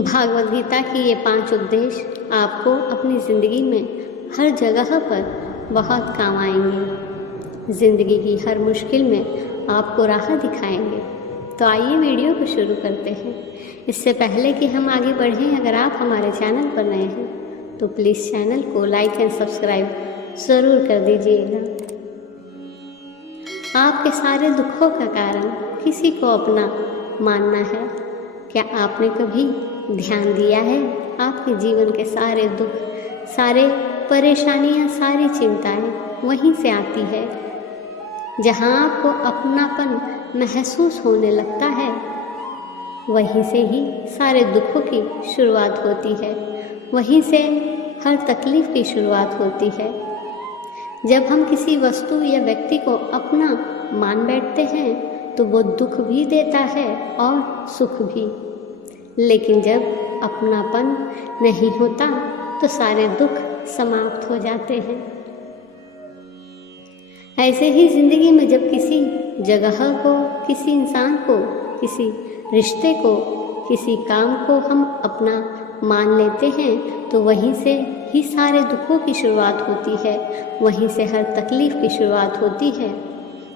भागवत गीता की ये 5 उपदेश आपको अपनी ज़िंदगी में हर जगह पर बहुत काम आएंगे। ज़िंदगी की हर मुश्किल में आपको राह दिखाएंगे। तो आइए वीडियो को शुरू करते हैं। इससे पहले कि हम आगे बढ़ें, अगर आप हमारे चैनल पर नए हैं तो प्लीज़ चैनल को लाइक एंड सब्सक्राइब ज़रूर कर दीजिएगा। आपके सारे दुखों का कारण किसी को अपना मानना है। क्या आपने कभी ध्यान दिया है आपके जीवन के सारे दुख, सारे परेशानियां, सारी चिंताएं वहीं से आती है। जहां आपको अपनापन महसूस होने लगता है, वहीं से ही सारे दुखों की शुरुआत होती है। वहीं से हर तकलीफ की शुरुआत होती है। जब हम किसी वस्तु या व्यक्ति को अपना मान बैठते हैं तो वो दुख भी देता है और सुख भी। लेकिन जब अपनापन नहीं होता तो सारे दुख समाप्त हो जाते हैं। ऐसे ही जिंदगी में जब किसी जगह को, किसी इंसान को, किसी रिश्ते को, किसी काम को हम अपना मान लेते हैं तो वहीं से ही सारे दुखों की शुरुआत होती है। वहीं से हर तकलीफ की शुरुआत होती है।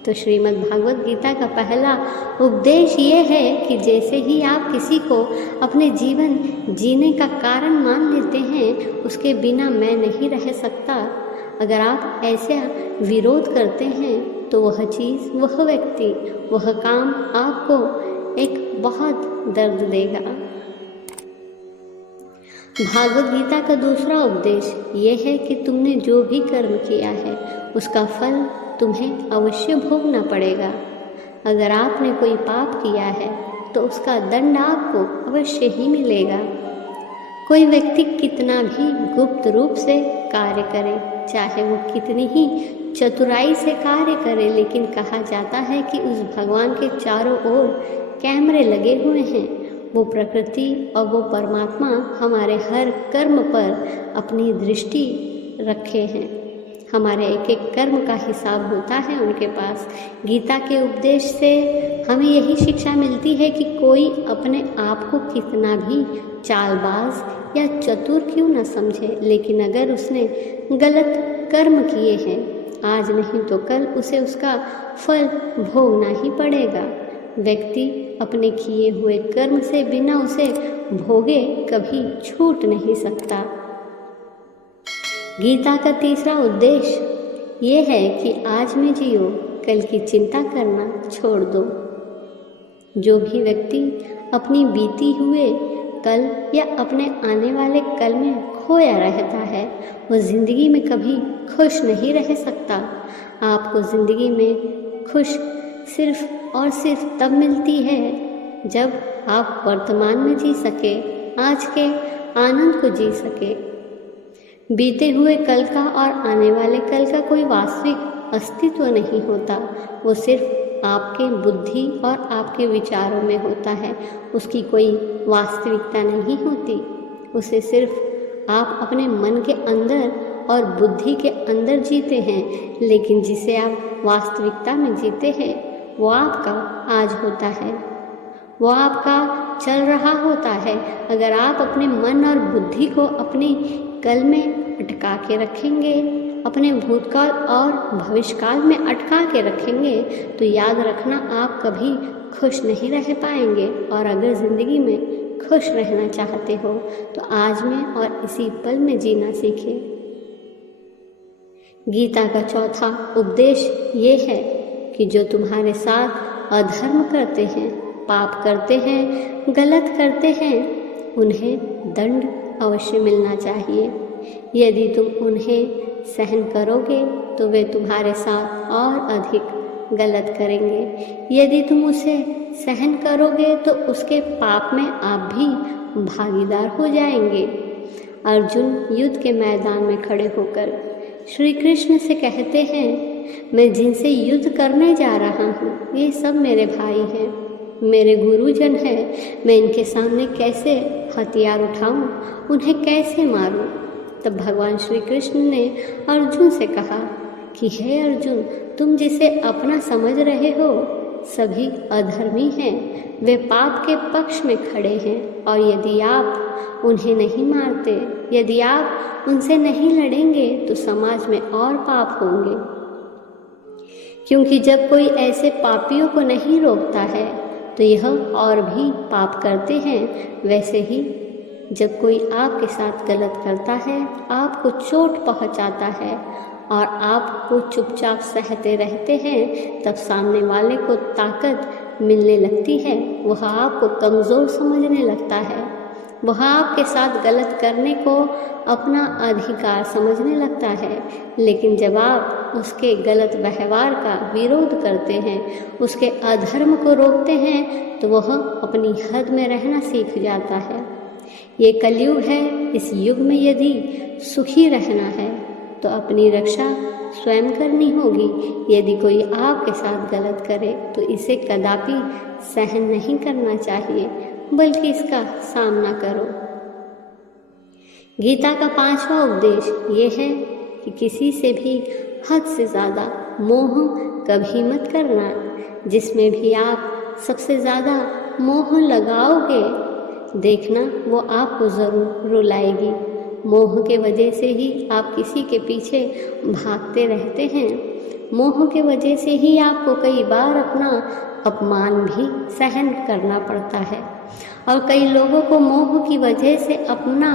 तो श्रीमद् भागवत गीता का पहला उपदेश ये है कि जैसे ही आप किसी को अपने जीवन जीने का कारण मान लेते हैं, उसके बिना मैं नहीं रह सकता, अगर आप ऐसा विरोध करते हैं तो वह चीज़, वह व्यक्ति, वह काम आपको एक बहुत दर्द देगा। भागवत गीता का दूसरा उपदेश ये है कि तुमने जो भी कर्म किया है उसका फल तुम्हें अवश्य भोगना पड़ेगा। अगर आपने कोई पाप किया है तो उसका दंड आपको अवश्य ही मिलेगा। कोई व्यक्ति कितना भी गुप्त रूप से कार्य करे, चाहे वो कितनी ही चतुराई से कार्य करे, लेकिन कहा जाता है कि उस भगवान के चारों ओर कैमरे लगे हुए हैं। वो प्रकृति और वो परमात्मा हमारे हर कर्म पर अपनी दृष्टि रखे हैं। हमारे एक एक कर्म का हिसाब होता है उनके पास। गीता के उपदेश से हमें यही शिक्षा मिलती है कि कोई अपने आप को कितना भी चालबाज या चतुर क्यों न समझे, लेकिन अगर उसने गलत कर्म किए हैं, आज नहीं तो कल उसे उसका फल भोगना ही पड़ेगा। व्यक्ति अपने किए हुए कर्म से बिना उसे भोगे कभी छूट नहीं सकता। गीता का तीसरा उद्देश्य ये है कि आज में जियो, कल की चिंता करना छोड़ दो। जो भी व्यक्ति अपनी बीती हुए कल या अपने आने वाले कल में खोया रहता है, वो ज़िंदगी में कभी खुश नहीं रह सकता। आपको ज़िंदगी में खुश सिर्फ और सिर्फ तब मिलती है जब आप वर्तमान में जी सके, आज के आनंद को जी सके। बीते हुए कल का और आने वाले कल का कोई वास्तविक अस्तित्व नहीं होता। वो सिर्फ आपके बुद्धि और आपके विचारों में होता है। उसकी कोई वास्तविकता नहीं होती। उसे सिर्फ आप अपने मन के अंदर और बुद्धि के अंदर जीते हैं, लेकिन जिसे आप वास्तविकता में जीते हैं वो आपका आज होता है, वो आपका चल रहा होता है। अगर आप अपने मन और बुद्धि को अपने कल में अटका के रखेंगे, अपने भूतकाल और भविष्यकाल में अटका के रखेंगे, तो याद रखना आप कभी खुश नहीं रह पाएंगे। और अगर ज़िंदगी में खुश रहना चाहते हो तो आज में और इसी पल में जीना सीखें। गीता का चौथा उपदेश ये है कि जो तुम्हारे साथ अधर्म करते हैं, पाप करते हैं, गलत करते हैं, उन्हें दंड अवश्य मिलना चाहिए। यदि तुम उन्हें सहन करोगे तो वे तुम्हारे साथ और अधिक गलत करेंगे। यदि तुम उसे सहन करोगे तो उसके पाप में आप भी भागीदार हो जाएंगे। अर्जुन युद्ध के मैदान में खड़े होकर श्री कृष्ण से कहते हैं, मैं जिनसे युद्ध करने जा रहा हूँ ये सब मेरे भाई हैं, मेरे गुरुजन हैं। मैं इनके सामने कैसे हथियार उठाऊं, उन्हें कैसे मारूं? तब भगवान श्री कृष्ण ने अर्जुन से कहा कि हे अर्जुन, तुम जिसे अपना समझ रहे हो सभी अधर्मी हैं, वे पाप के पक्ष में खड़े हैं। और यदि आप उन्हें नहीं मारते, यदि आप उनसे नहीं लड़ेंगे तो समाज में और पाप होंगे। क्योंकि जब कोई ऐसे पापियों को नहीं रोकता है तो यह और भी पाप करते हैं। वैसे ही जब कोई आपके साथ गलत करता है, आपको चोट पहुंचाता है और आपको चुपचाप सहते रहते हैं, तब सामने वाले को ताकत मिलने लगती है। वह आपको कमज़ोर समझने लगता है, वह आपके साथ गलत करने को अपना अधिकार समझने लगता है। लेकिन जब आप उसके गलत व्यवहार का विरोध करते हैं, उसके अधर्म को रोकते हैं, तो वह अपनी हद में रहना सीख जाता है। ये कलयुग है। इस युग में यदि सुखी रहना है तो अपनी रक्षा स्वयं करनी होगी। यदि कोई आपके साथ गलत करे तो इसे कदापि सहन नहीं करना चाहिए, बल्कि इसका सामना करो। गीता का 5वां उपदेश ये है कि किसी से भी हद से ज़्यादा मोह कभी मत करना। जिसमें भी आप सबसे ज़्यादा मोह लगाओगे, देखना वो आपको ज़रूर रुलाएगी। मोह के वजह से ही आप किसी के पीछे भागते रहते हैं। मोह के वजह से ही आपको कई बार अपना अपमान भी सहन करना पड़ता है, और कई लोगों को मोह की वजह से अपना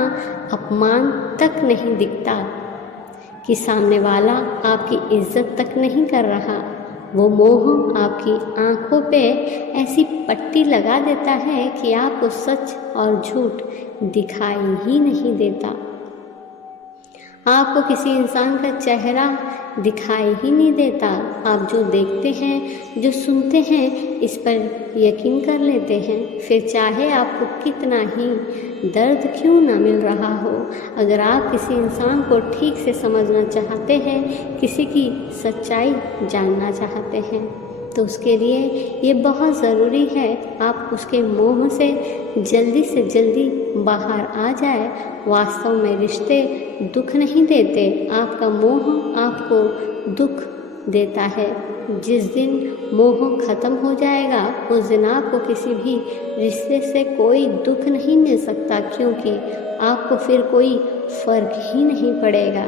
अपमान तक नहीं दिखता कि सामने वाला आपकी इज्जत तक नहीं कर रहा। वो मोह आपकी आंखों पे ऐसी पट्टी लगा देता है कि आपको सच और झूठ दिखाई ही नहीं देता। आपको किसी इंसान का चेहरा दिखाई ही नहीं देता। आप जो देखते हैं, जो सुनते हैं, इस पर यकीन कर लेते हैं, फिर चाहे आपको कितना ही दर्द क्यों ना मिल रहा हो। अगर आप किसी इंसान को ठीक से समझना चाहते हैं, किसी की सच्चाई जानना चाहते हैं, तो उसके लिए ये बहुत ज़रूरी है आप उसके मोह से जल्दी बाहर आ जाए। वास्तव में रिश्ते दुख नहीं देते, आपका मोह आपको दुख देता है। जिस दिन मोह खत्म हो जाएगा, उस दिन आपको किसी भी रिश्ते से कोई दुख नहीं मिल सकता, क्योंकि आपको फिर कोई फ़र्क ही नहीं पड़ेगा।